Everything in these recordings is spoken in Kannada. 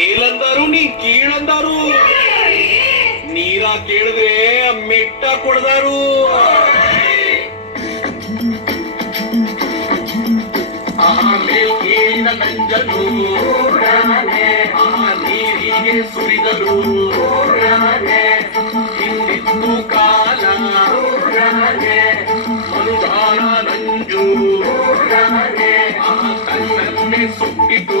ಮೇಲಂದರು ನೀ ಕೀಳಂದರು. ನೀರ ಕೇಳಿದ್ರೆ ಮೆಟ್ಟ ಕೊಡದಾರು. ಆಮೇಲೆ ಕೇಳಿದ ನಂಜನು ಆ ನೀರಿಗೆ ಸುರಿದರು ಹಿಂದಿತ್ತು ಕಾಲ. ಮನುಧಾರ ನಂಜು. ಆ ಕಣ್ಣನ್ನೇ ಸುಟ್ಟಿತು.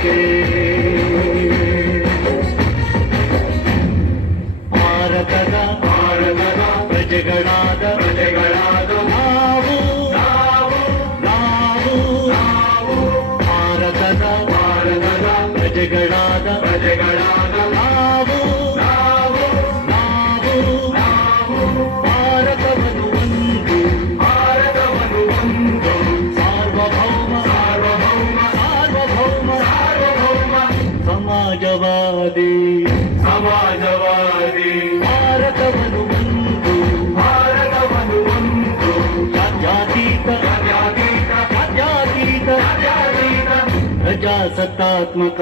ರಾಷ್ಟ್ರಕ್ಕೆ ಭಾರತದ ಭಾರತದ ಪ್ರಜೆಗಳಾದ ಪ್ರಜೆಗಳಾದ ಸಮಾಜವಾದಿ ಸಮಾಜವಾದಿ. ಭಾರತವನ್ನು ಒಂದು ಭಾರತವನ್ನು ಒಂದು. ಜಾತ್ಯಾತೀತ ಜಾತ್ಯಾತೀತ ಪ್ರಜಾಸತ್ತಾತ್ಮಕ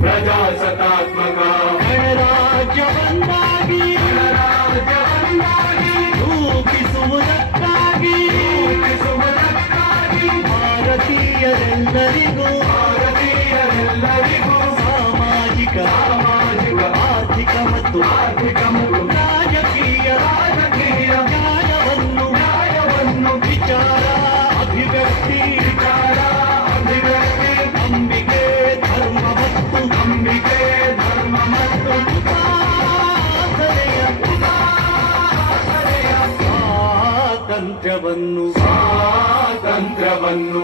ಪ್ರಜಾಸತ್ತಾತ್ಮಕ. ಗಣರಾಜ್ಯವನ್ನಾಗಿ ಗಣರಾಜ್ಯವನ್ನಾಗಿ. ರೂಪಿಸುವುದಕ್ಕಾಗಿ ರೂಪಿಸುವುದಕ್ಕಾಗಿ. ಭಾರತೀಯರೆಲ್ಲರಿಗೂ ಭಾರತೀಯರೆಲ್ಲರಿಗೂ. ಸಾಮಾಜಿಕ ಸಾಮಾಜಿಕ ಆರ್ಥಿಕ ಮತ್ತು ಆರ್ಥಿಕ ಮತ್ತು ರಾಜಕೀಯ ರಾಜಕೀಯ ನ್ಯಾಯವನ್ನು ನ್ಯಾಯವನ್ನು ವಿಚಾರ ಅಭಿವ್ಯಕ್ತಿ ವಿಚಾರ ಅಭಿವ್ಯಕ್ತಿ ನಂಬಿಕೆ ಧರ್ಮ ಮತ್ತು ನಂಬಿಕೆ ಧರ್ಮ ಮತ್ತು ಉಪಾಸನೆಯ ಉಪಾಸನೆಯ ಸ್ವಾತಂತ್ರ್ಯವನ್ನು ಸ್ವಾತಂತ್ರ್ಯವನ್ನು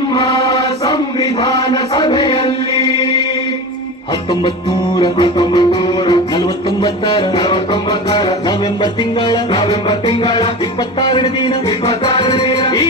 ನಮ್ಮ ಸಂವಿಧಾನ ಸಭೆಯಲ್ಲಿ. ಹತ್ತೊಂಬತ್ತೂರ ಹತ್ತೊಂಬತ್ತೂರ ನಲವತ್ತೊಂಬತ್ತರ ನಲವತ್ತೊಂಬತ್ತರ ನವೆಂಬರ್ ತಿಂಗಳ ನವೆಂಬರ್ ತಿಂಗಳ ಇಪ್ಪತ್ತಾರನೇ ದಿನ. ಇಪ್ಪತ್ತಾರನೆಯ ಈ ಸಂವಿಧಾನ